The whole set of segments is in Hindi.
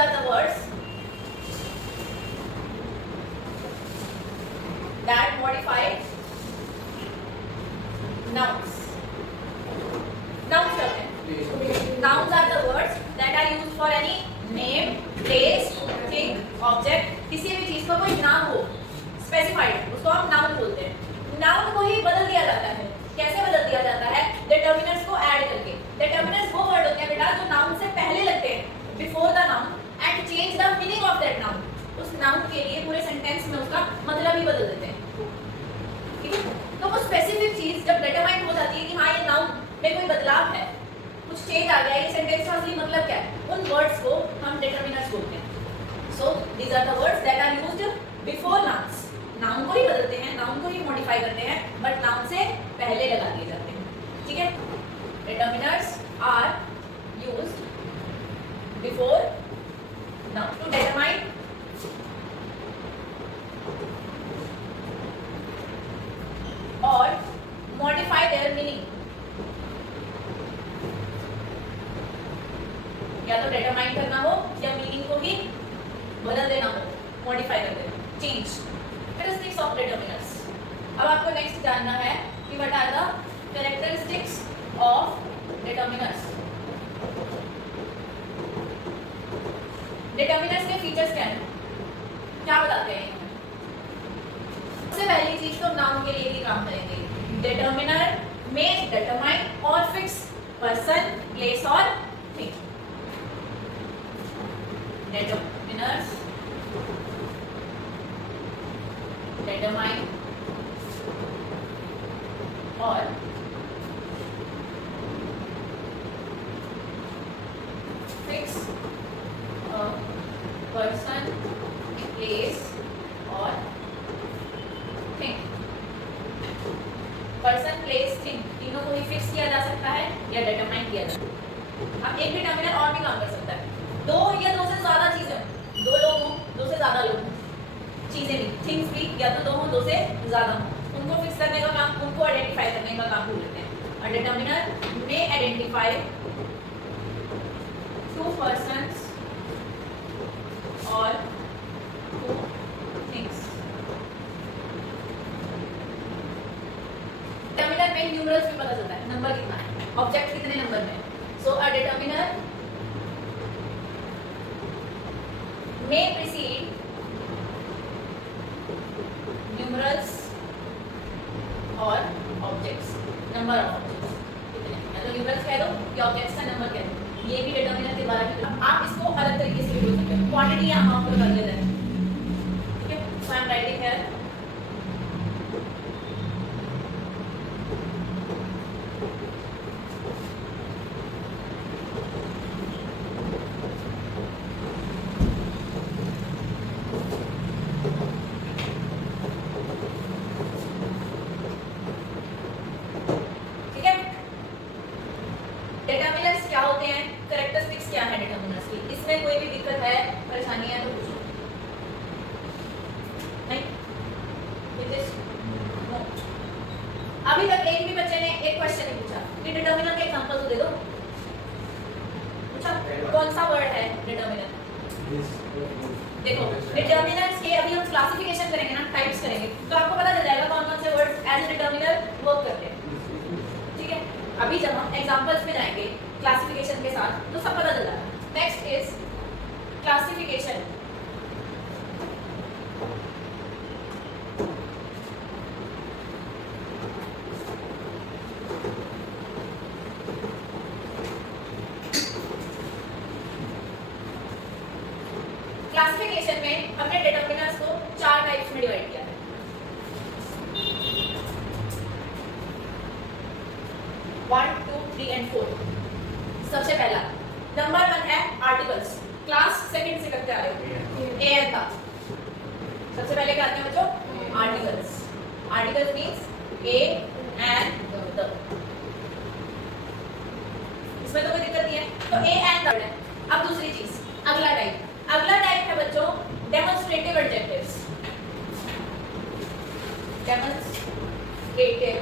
are the words that modify nouns. Nouns क्या होते हैं? Nouns are the words that are used for any name, place, thing, object. किसी भी चीज का कोई नाम हो स्पेसिफाइड, उसको हम नाउन बोलते हैं। नाउन को ही बदल दिया जाता है। कैसे बदल दिया जाता है? डिटर्मिनर्स को ऐड करके। डिटर्मिनर्स वो वर्ड होते हैं बेटा जो नाउन से पहले लगते हैं, before the noun, and change the meaning of that noun. उस नाउन के लिए पूरे सेंटेंस में उसका मतलब ही बदल देते हैं। ठीक है? तो वो स्पेसिफिक चीज जब डिटरमाइन हो जाती है कि हाँ ये नाउन में कोई बदलाव है, कुछ चेंज आ गया, ये सेंटेंस का असली मतलब क्या है, उन वर्ड्स को हम डिटर्मिनर्स बोलते हैं। So these are the words that are used before nouns. Noun को ही बदलते हैं, नाउन को ही मॉडिफाई करते हैं, बट नाउन से पहले लगा दिए जाते हैं। ठीक है? Determiners are used before noun to determine और मॉडिफाई देयर मीनिंग। या तो डिटरमाइन करना हो या मीनिंग को ही बदल देना हो, मॉडिफाई कर देना, चेंज। Characteristics of determiners. अब आपको नेक्स्ट जानना है कि what are the characteristics of determiners. Determiners के फीचर्स क्या हैं, क्या बताते हैं? सबसे पहली चीज तो नाउन के लिए ही काम करेंगे। डिटर्मिनर में डिटरमाइन और फिक्स पर्सन, प्लेस और थिंग। डिटर्मिनर्स डिटरमाइन और फिक्स पर्सन, प्लेस और थिंग। पर्सन, प्लेस, थिंग तीनों को ही फिक्स किया जा सकता है या डिटरमाइन किया जा सकता है। अब एक डिटर्मिनर और भी काम कर सकता है। दो या दो से ज्यादा चीजें, दो लोग हों, दो से ज्यादा लोग हों, चीजें भी, थिंग्स भी, या तो दो हों, दो से ज्यादा हों, उनको फिक्स करने का काम, उनको आइडेंटिफाई करने का काम बोलते हैं। और डिटर्मिनर में आइडेंटिफाई टू पर्सन्स और टू थिंग्स। डिटर्मिनर में न्यूमरल्स भी पता चलता है, नंबर कितना है, ऑब्जेक्ट कितने नंबर में है। सो अ डिटर्मिनर may precede numerals और objects, number of objects कितने, या तो numerals कह दो या objects का number कह दो, ये भी determiner के द्वारा भी। आप इसको अलग तरीके से भी बोल सकते हो, quantity या amount कर देते हैं। ठीक है? So I am writing here अभी तक एक भी बच्चे ने एक क्वेश्चन नहीं पूछा कि डिटर्मिनर के एग्जांपल तो दे दो। पूछा कौन सा वर्ड है डिटर्मिनर? देखो डिटर्मिनर्स के अभी हम क्लासिफिकेशन करेंगे ना, टाइप्स करेंगे, तो आपको पता चल जाएगा कौन कौन से words as a determiner work करते हैं। ठीक है? अभी जब हम एग्जांपल्स पे जाएंगे क्लासिफिकेशन के साथ तो सब पता चल जाएगा। Next is classification. क्लासिफिकेशन में हमने डिटर्मिनर्स को 4 टाइप्स में डिवाइड किया है। 1, 2, 3 एंड 4। सबसे पहला नंबर 1 है आर्टिकल्स। क्लास सेकंड से करते आ रहे हो, ए एंड द। सबसे पहले क्या आते हैं बच्चों? Articles. Articles means A and the. इसमें तो कोई दिक्कत नहीं है, तो ए एंड द है। अब दूसरी चीज, अगला टाइप है बच्चों demonstrative adjectives. Demonstrative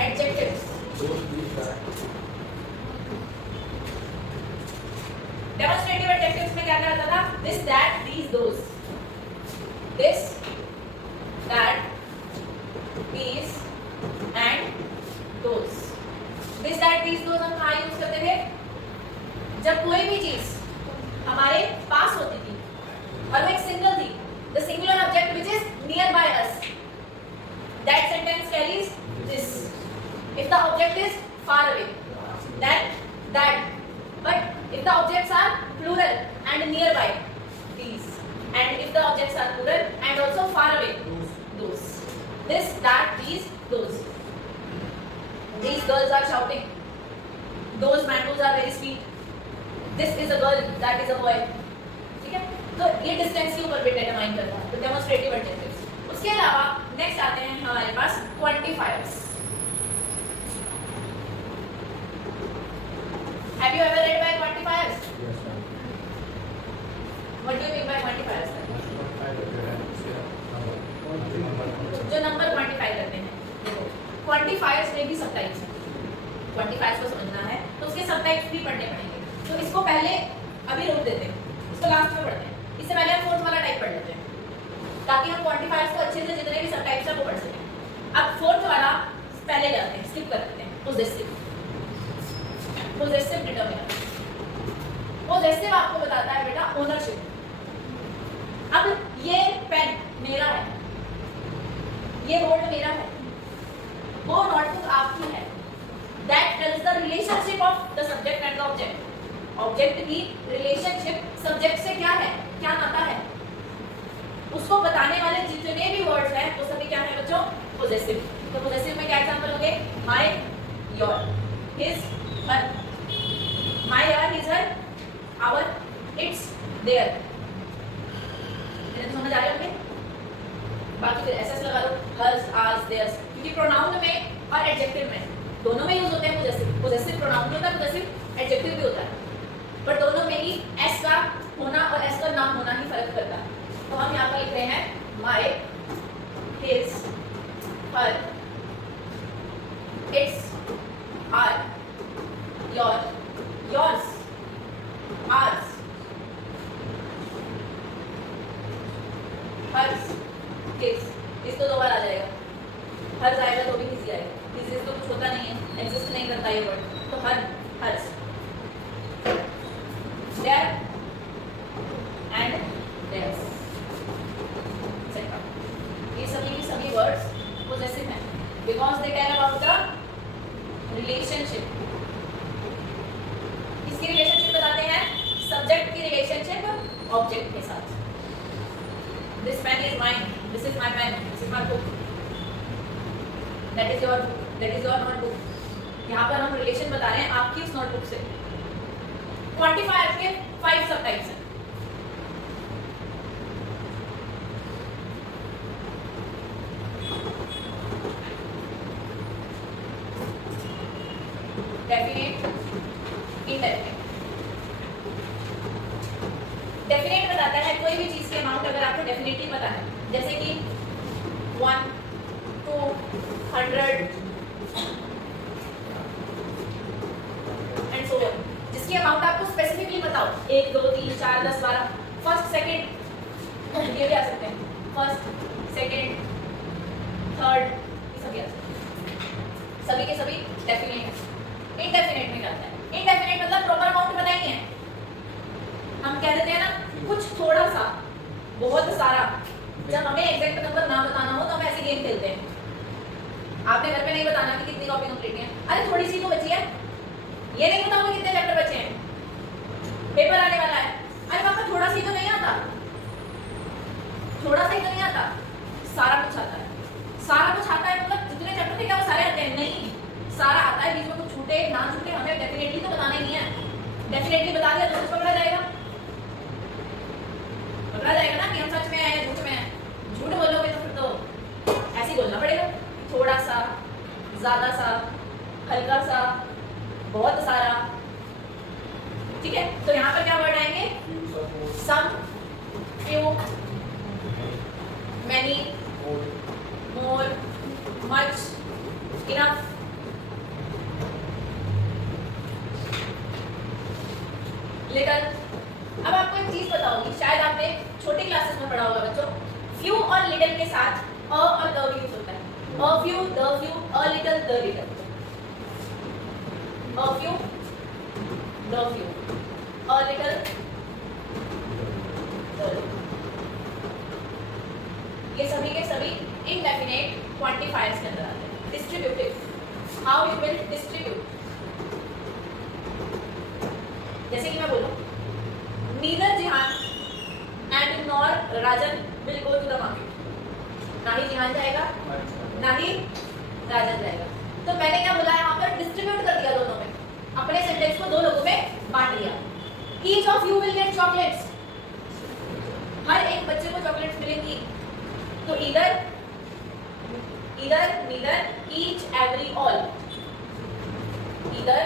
adjectives. Demonstrative adjectives में क्या these, those. This, that, these and those. This, that, these, those हम कहाँ यूज करते थे? जब कोई भी चीज हमारे पास होती थी और वो एक सिंगल थी, the singular object which is nearby us, that sentence carries this. If the object is far away, then that. But if the objects are plural and nearby, these. And if the objects are plural and also far away, those. This, that, these, those. These girls are shouting. Those mangoes are very sweet. This is a girl, that is a boy. ठीक है? तो ये डिस्टेंस के ऊपर भी डिटरमाइन करता है, तो डेमोन्स्ट्रेटिव एडजेक्टिव्स। उसके अलावा नेक्स्ट आते हैं हमारे पास quantifiers. Have you ever read by quantifiers? Yes, ma'am. What do you mean by quantifiers? जो नंबर क्वांटिफाई करते हैं। देखो, क्वांटिफायर्स में भी सब टाइप्स हैं। क्वांटिफायर्स को समझना है तो उसके सब टाइप्स भी पढ़ने पड़ेंगे। तो इसको पहले अभी रोक देते हैं, इसको लास्ट में पढ़ते हैं। इससे पहले हम फोर्थ वाला टाइप पढ़ लेते हैं ताकि हम क्वांटिफायर्स को अच्छे से जितने भी सब टाइप्स हैं वो पढ़ सकें। अब फोर्थ वाला पहले जाते हैं, स्किप कर देते हैं। पोजेसिव। Possessive determiner. पोजेसिव आपको बताता है बेटा ओनरशिप। अब ये पेन मेरा है, ये बोर्ड मेरा है, वो नोटबुक आपकी है। That tells the relationship of the subject and the object. Object की रिलेशनशिप सब्जेक्ट से क्या है, क्या नाता है, उसको बताने वाले जितने भी वर्ड्स हैं वो सभी क्या है बच्चों? पोजेसिव। तो पोजेसिव में क्या एग्जांपल होंगे? My, your, his, her. My, your, his, her, our, its, their. समझ आ रहे होंगे? बाकी फिर एसएस लगा लो, हर्स, आर्स, देयर्स, क्योंकि प्रोनाउन में और एडजेक्टिव में दोनों में यूज होते हैं पोजेसिव। पोजेसिव प्रोनाउन भी होता है, पोजेसिव एडजेक्टिव भी होता है, पर दोनों में ही एस का होना और एस का ना होना ही फर्क करता है। तो हम यहाँ पर लिख रहे हैं my, his, her, its, our, your, yours, ours, hers, his. इस तो दो बार आ जाएगा, हर्स आएगा तो भी हिज आएगा। हिज तो कुछ होता नहीं है, एग्जिस्ट नहीं करता ये वर्ड, तो हर, hers, their and theirs, etc. ये सभी के सभी words possessive हैं because they tell about the relationship. किसकी relationship बताते हैं? subject की relationship object के साथ। This pen is mine, this is my pen, this is my book, that is your book, that is your notebook. यहाँ पर हम relation बता रहे हैं आपकी उस notebook से। क्वांटिफायर के 5 सब टाइप्स हैं। Definite, indefinite. डेफिनेट बताता है कोई भी चीज के अमाउंट अगर आपको डेफिनेटली पता है, जैसे कि 1, 2, 100 एंड सो ऑन, जिसकी अमाउंट आपको स्पेसिफिकली बताओ, 1, 2, 3, 4, 10, 12, फर्स्ट, सेकंड, ये भी आ सकते हैं, फर्स्ट, सेकंड, थर्ड, ये सभी आ सकते हैं। सभी के सभी डेफिनेट है। इनडेफिनेट में जाता है। इनडेफिनेट मतलब प्रॉपर अमाउंट पता ही नहीं है। हम कह देते हैं ना कुछ थोड़ा सा, बहुत सारा। जब हमें एग्जैक्ट नंबर ना बताना हो तो हम ऐसे गेम खेलते हैं। आपने घर पे नहीं बताना कि कितनी कॉपी कंप्लीट है, अरे थोड़ी सी तो बची है, ये नहीं बताओगे कितने चैप्टर बचे हैं, पेपर आने वाला है, अरे पापा थोड़ा सी तो नहीं आता, थोड़ा सा ही तो नहीं आता, सारा कुछ आता है। सारा कुछ आता है मतलब जितने चैप्टर थे क्या वो सारे आते हैं? नहीं, सारा आता है, बीच में कुछ छूटे ना छूटे हमें डेफिनेटली तो बताना ही नहीं है। डेफिनेटली बता दिया तो कुछ पकड़ा जाएगा, पकड़ा जाएगा ना कि हम सच में हैं झूठ में हैं। झूठ बोलोगे तो फिर तो ऐसे ही बोलना पड़ेगा, थोड़ा सा, ज्यादा सा, हल्का सा, बहुत सारा। ठीक है, तो यहाँ पर क्या वर्ड आएंगे? सम, फ्यू, मैनी, मोर, मच, इनफ। लिटिल। अब आपको एक चीज बताऊंगी, शायद आपने छोटे छोटी क्लासेस में पढ़ा होगा बच्चों, फ्यू और लिटिल के साथ अ और द यूज होता है। A few, the few, a little, the little. A few, the few, a little, the little. ये सभी के सभी indefinite quantifiers के अंदर आते हैं। Distributive, how you will distribute, जैसे कि मैं बोलूं, neither जिहान and nor Rajan will go to the market, ना ही जिहान जाएगा ना ही राजन जाएगा। तो मैंने क्या बोला यहाँ पर, डिस्ट्रीब्यूट कर दिया दोनों में, अपने सेंटेंस को दो लोगों में बांट दिया। Each of you will get chocolates, हर एक बच्चे को चॉकलेट्स मिलेंगी। तो either, neither, each, every, all, either,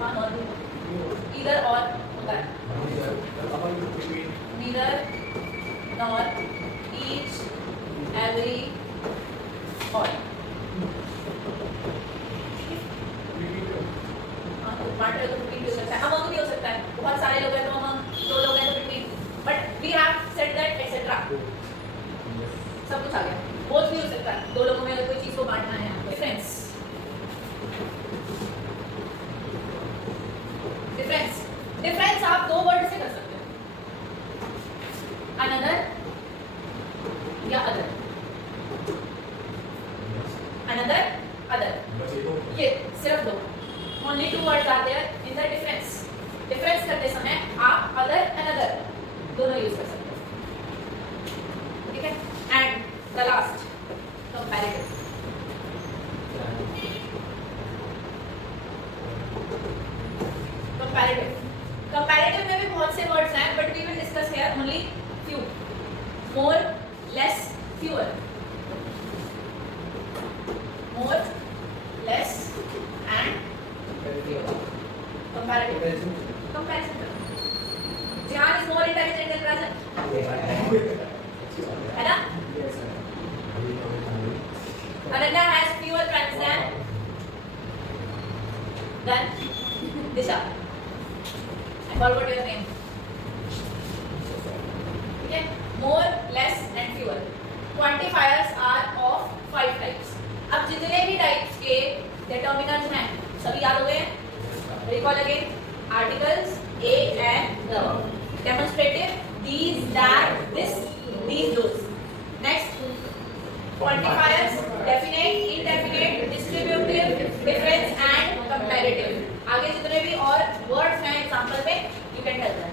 हाँ और भी, either or होता है, neither, nor, each, every, all। हाँ तो पार्ट तो रिपीट हो सकता है, अमंग भी हो सकता है, बहुत सारे लोग हैं तो अमंग, दो लोग हैं तो between, but we have said that etcetera, सब कुछ आ गया। बोथ भी हो सकता है, दो लोगों में अगर कोई चीज को बांटना है। डिफरेंस, डिफरेंस, डिफरेंस आप दो वर्ड से कर सकते हो, अनदर या अदर, अनदर, अदर, ये सिर्फ दो, only two words are there in the difference। Difference करते समय आप अदर, अनदर दोनों यूज कर सकते हो, ठीक है। And the last, comparative. Comparative, comparative में भी बहुत से वर्ड्स हैं, but we will discuss here only few. More, less, fewer, more, less and comparative. Comparison, Jihan is more intelligent than Rajan, है ना? Ananya has fewer friends than Disha. I forgot your name. Okay, more, less and fewer. Quantifiers are of 5 types. अब जितने भी टाइप्स के determinants हैं सभी याद हो गए? Recall again. Articles, a and the. Demonstrative, these, that, this, these, those. Next, quantifiers, definite, indefinite, distributive, difference and comparative. आगे जितने भी और words हैं example में you can tell them.